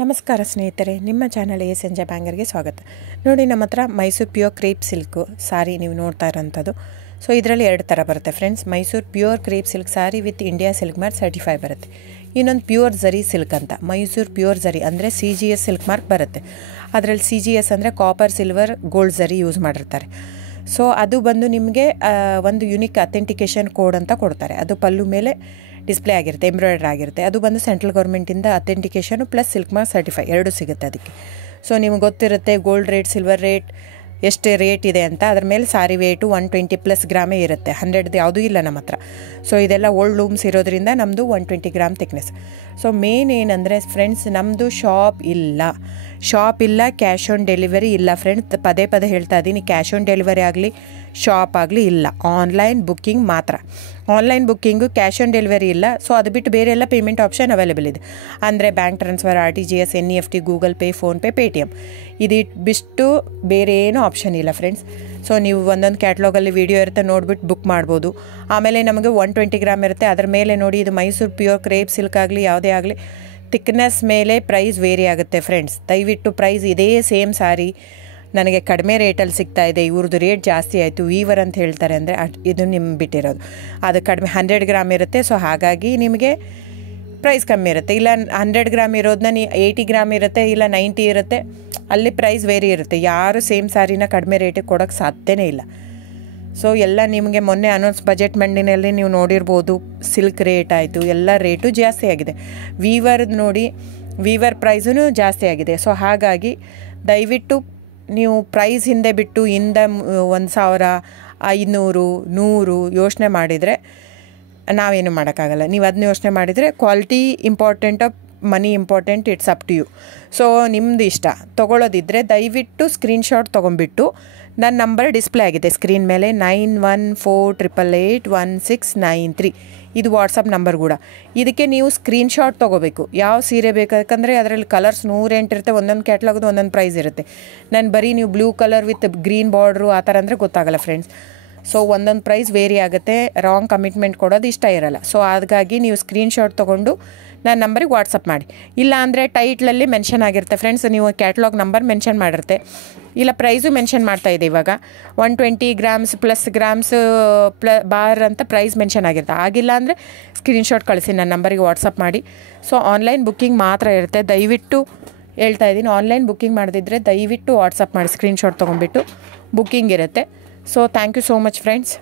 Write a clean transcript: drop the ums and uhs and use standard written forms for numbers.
ನಮಸ್ಕಾರ ಸ್ನೇಹಿತರೆ, ನಿಮ್ಮ ಚಾನಲ್ ಎ ಸಂಜೆ ಬ್ಯಾಂಗರ್ಗೆ ಸ್ವಾಗತ. ನೋಡಿ, ನಮ್ಮ ಹತ್ರ ಮೈಸೂರು ಪ್ಯೂರ್ ಕ್ರೇಪ್ ಸಿಲ್ಕು ಸಾರಿ ನೀವು ನೋಡ್ತಾ ಇರೋಂಥದ್ದು. ಸೊ ಇದರಲ್ಲಿ ಎರಡು ಥರ ಬರುತ್ತೆ friends. Mysuru pure crepe silk sorry with India silk mark certify ಬರುತ್ತೆ. ಇನ್ನೊಂದು ಪ್ಯೂರ್ ಝರಿ ಸಿಲ್ಕ್ ಅಂತ, ಮೈಸೂರು ಪ್ಯೂರ್ ಝರಿ ಅಂದರೆ CGS ಸಿಲ್ಕ್ ಮಾರ್ಕ್ ಬರುತ್ತೆ. ಅದರಲ್ಲಿ CGS ಅಂದರೆ ಕಾಪರ್, ಸಿಲ್ವರ್, ಗೋಲ್ಡ್ ಝರಿ ಯೂಸ್ ಮಾಡಿರ್ತಾರೆ. ಸೊ ಅದು ಬಂದು ನಿಮಗೆ ಒಂದು ಯುನಿಕ್ ಅಥೆಂಟಿಕೇಷನ್ ಕೋಡ್ ಅಂತ ಕೊಡ್ತಾರೆ. ಅದು ಪಲ್ಲು ಮೇಲೆ ಡಿಸ್ಪ್ಲೇ ಆಗಿರುತ್ತೆ, ಎಂಬ್ರಾಯ್ಡ್ರಿ ಆಗಿರುತ್ತೆ. ಅದು ಬಂದು ಸೆಂಟ್ರಲ್ ಗೌರ್ಮೆಂಟಿಂದ ಅಥೆಂಟಿಕೇಷನು ಪ್ಲಸ್ ಸಿಲ್ಕ್ ಮಾರ್ಕ್ ಸರ್ಟಿಫೈ ಎರಡೂ ಸಿಗುತ್ತೆ ಅದಕ್ಕೆ. ಸೊ ನಿಮ್ಗೆ ಗೊತ್ತಿರುತ್ತೆ ಗೋಲ್ಡ್ ರೇಟ್, ಸಿಲ್ವರ್ ರೇಟ್ ಎಷ್ಟು ರೇಟ್ ಇದೆ ಅಂತ. ಅದ್ರ ಮೇಲೆ ಸಾರಿ ವೇಟು 120+ ಗ್ರಾಮೇ ಇರುತ್ತೆ, 100 ಯಾವುದೂ ಇಲ್ಲ ನಮ್ಮ ಹತ್ರ. ಸೊ ಇದೆಲ್ಲ ಓಲ್ಡ್ ಲೂಮ್ಸ್ ಇರೋದ್ರಿಂದ ನಮ್ಮದು 120 ಗ್ರಾಮ್ ಥಿಕ್ನೆಸ್. ಸೊ ಮೇನ್ ಏನಂದರೆ ಫ್ರೆಂಡ್ಸ್, ನಮ್ಮದು ಶಾಪ್ ಇಲ್ಲ, ಕ್ಯಾಶ್ ಆನ್ ಡೆಲಿವರಿ ಇಲ್ಲ ಫ್ರೆಂಡ್ಸ್. ಪದೇ ಪದೇ ಹೇಳ್ತಾ ಇದ್ದೀನಿ, ಕ್ಯಾಶ್ ಆನ್ ಡೆಲಿವರಿ ಆಗಲಿ ಶಾಪ್ ಆಗಲಿ ಇಲ್ಲ, ಆನ್ಲೈನ್ ಬುಕ್ಕಿಂಗ್ ಮಾತ್ರ. Online booking, cash on delivery ಇಲ್ಲ. ಸೊ ಅದು ಬಿಟ್ಟು ಬೇರೆ ಎಲ್ಲ ಪೇಮೆಂಟ್ ಆಪ್ಷನ್ ಅವೈಲೇಬಲ್ ಇದೆ. ಅಂದರೆ bank transfer, RTGS, NEFT, Google pay, PhonePe, Paytm. ಇದು ಬಿಟ್ಟು ಬೇರೆ ಏನೂ ಆಪ್ಷನ್ ಇಲ್ಲ ಫ್ರೆಂಡ್ಸ್. ಸೊ ನೀವು ಒಂದೊಂದು ಕ್ಯಾಟ್ಲಾಗಲ್ಲಿ ವೀಡಿಯೋ ಇರುತ್ತೆ, ನೋಡಿಬಿಟ್ಟು ಬುಕ್ ಮಾಡ್ಬೋದು. ಆಮೇಲೆ ನಮಗೆ 120 ಗ್ರಾಮ್ ಇರುತ್ತೆ. ಅದರ ಮೇಲೆ ನೋಡಿ, ಇದು ಮೈಸೂರು ಪ್ಯೂರ್ ಕ್ರೇಪ್ ಸಿಲ್ಕ್ ಆಗಲಿ ಯಾವುದೇ ಆಗಲಿ ಥಿಕ್ನೆಸ್ ಮೇಲೆ ಪ್ರೈಸ್ ವೇರಿ ಆಗುತ್ತೆ ಫ್ರೆಂಡ್ಸ್. ದಯವಿಟ್ಟು ಪ್ರೈಸ್ ಇದೇ ಸೇಮ್ ಸಾರಿ ನನಗೆ ಕಡಿಮೆ ರೇಟಲ್ಲಿ ಸಿಗ್ತಾ ಇದೆ, ಇವ್ರದ್ದು ರೇಟ್ ಜಾಸ್ತಿ ಆಯಿತು ವೀವರ್ ಅಂತ ಹೇಳ್ತಾರೆ ಅಂದರೆ ಇದು ನಿಮ್ಗೆ ಬಿಟ್ಟಿರೋದು. ಅದು ಕಡಿಮೆ 100 ಗ್ರಾಮ್ ಇರುತ್ತೆ. ಸೊ ಹಾಗಾಗಿ ನಿಮಗೆ ಪ್ರೈಸ್ ಕಮ್ಮಿ ಇರುತ್ತೆ. ಇಲ್ಲ 100 ಗ್ರಾಮ್ ಇರೋದನ್ನ 80 ಗ್ರಾಮ್ ಇರುತ್ತೆ, ಇಲ್ಲ 90 ಇರುತ್ತೆ, ಅಲ್ಲಿ ಪ್ರೈಸ್ ವೇರಿ ಇರುತ್ತೆ. ಯಾರು ಸೇಮ್ ಸಾರಿನ ಕಡಿಮೆ ರೇಟಿಗೆ ಕೊಡೋಕ್ಕೆ ಸಾಧ್ಯನೇ ಇಲ್ಲ. ಸೊ ಎಲ್ಲ ನಿಮಗೆ ಮೊನ್ನೆ ಅನೌನ್ಸ್ ಬಜೆಟ್ ಮಂಡಿನಲ್ಲಿ ನೀವು ನೋಡಿರ್ಬೋದು, ಸಿಲ್ಕ್ ರೇಟ್ ಆಯಿತು, ಎಲ್ಲ ರೇಟು ಜಾಸ್ತಿ ಆಗಿದೆ. ವೀವರ್ದು ನೋಡಿ, ವೀವರ್ ಪ್ರೈಸೂ ಜಾಸ್ತಿ ಆಗಿದೆ. ಸೊ ಹಾಗಾಗಿ ದಯವಿಟ್ಟು ನೀವು ಪ್ರೈಸ್ ಹಿಂದೆ ಬಿಟ್ಟು 1,000, 500, 100 ಯೋಚನೆ ಮಾಡಿದರೆ ನಾವೇನು ಮಾಡೋಕ್ಕಾಗಲ್ಲ. ನೀವು ಅದನ್ನ ಯೋಚನೆ ಮಾಡಿದರೆ quality important, money important, it's up to you. So ನಿಮ್ಮದು ಇಷ್ಟ. ತೊಗೊಳ್ಳೋದಿದ್ದರೆ ದಯವಿಟ್ಟು ಸ್ಕ್ರೀನ್ಶಾಟ್ ತೊಗೊಂಬಿಟ್ಟು, ನನ್ನ ನಂಬರ್ ಡಿಸ್ಪ್ಲೇ ಆಗಿದೆ ಸ್ಕ್ರೀನ್ ಮೇಲೆ, 9148881693. ಇದು ವಾಟ್ಸಪ್ ನಂಬರ್ ಕೂಡ. ಇದಕ್ಕೆ ನೀವು ಸ್ಕ್ರೀನ್ಶಾಟ್ ತೊಗೋಬೇಕು. ಯಾವ ಸೀರೆ ಬೇಕಂದರೆ ಅದರಲ್ಲಿ ಕಲರ್ಸ್ 108 ಇರುತ್ತೆ, ಒಂದೊಂದು ಕ್ಯಾಟ್ಲಾಗದು ಒಂದೊಂದು ಪ್ರೈಸ್ ಇರುತ್ತೆ. ನಾನು ಬರೀ ನೀವು blue colour with green border ಆ ಥರ ಅಂದರೆ ಗೊತ್ತಾಗಲ್ಲ ಫ್ರೆಂಡ್ಸ್. ಸೊ ಒಂದೊಂದು ಪ್ರೈಸ್ ವೇರಿ ಆಗುತ್ತೆ, ರಾಂಗ್ ಕಮಿಟ್ಮೆಂಟ್ ಕೊಡೋದು ಇಷ್ಟ ಇರಲ್ಲ. ಸೊ ಹಾಗಾಗಿ ನೀವು ಸ್ಕ್ರೀನ್ಶಾಟ್ ತೊಗೊಂಡು ನನ್ನ ನಂಬರಿಗೆ ವಾಟ್ಸಪ್ ಮಾಡಿ. ಇಲ್ಲ ಅಂದರೆ ಟೈಟ್ಲಲ್ಲಿ ಮೆನ್ಷನ್ ಆಗಿರುತ್ತೆ ಫ್ರೆಂಡ್ಸ್, ನೀವು ಕ್ಯಾಟ್ಲಾಗ್ ನಂಬರ್ ಮೆನ್ಷನ್ ಮಾಡಿರುತ್ತೆ, ಇಲ್ಲ ಪ್ರೈಸು ಮೆನ್ಷನ್ ಮಾಡ್ತಾಯಿದೆ. ಇವಾಗ 120 ಗ್ರಾಮ್ಸ್ ಪ್ಲಸ್ ಗ್ರಾಮ್ಸ್ ಬಾರ್ ಅಂತ ಪ್ರೈಸ್ ಮೆನ್ಷನ್ ಆಗಿರುತ್ತೆ. ಆಗಿಲ್ಲ ಅಂದರೆ ಸ್ಕ್ರೀನ್ಶಾಟ್ ಕಳಿಸಿ, ನನ್ನ ನಂಬರಿಗೆ ವಾಟ್ಸಪ್ ಮಾಡಿ. ಸೊ ಆನ್ಲೈನ್ ಬುಕ್ಕಿಂಗ್ ಮಾತ್ರ ಇರುತ್ತೆ. ದಯವಿಟ್ಟು ಹೇಳ್ತಾ ಇದ್ದೀನಿ, ಆನ್ಲೈನ್ ಬುಕ್ಕಿಂಗ್ ಮಾಡದಿದ್ದರೆ ದಯವಿಟ್ಟು ವಾಟ್ಸಪ್ ಮಾಡಿ, ಸ್ಕ್ರೀನ್ಶಾಟ್ ತೊಗೊಂಡ್ಬಿಟ್ಟು ಬುಕ್ಕಿಂಗ್ ಇರುತ್ತೆ. So thank you so much friends.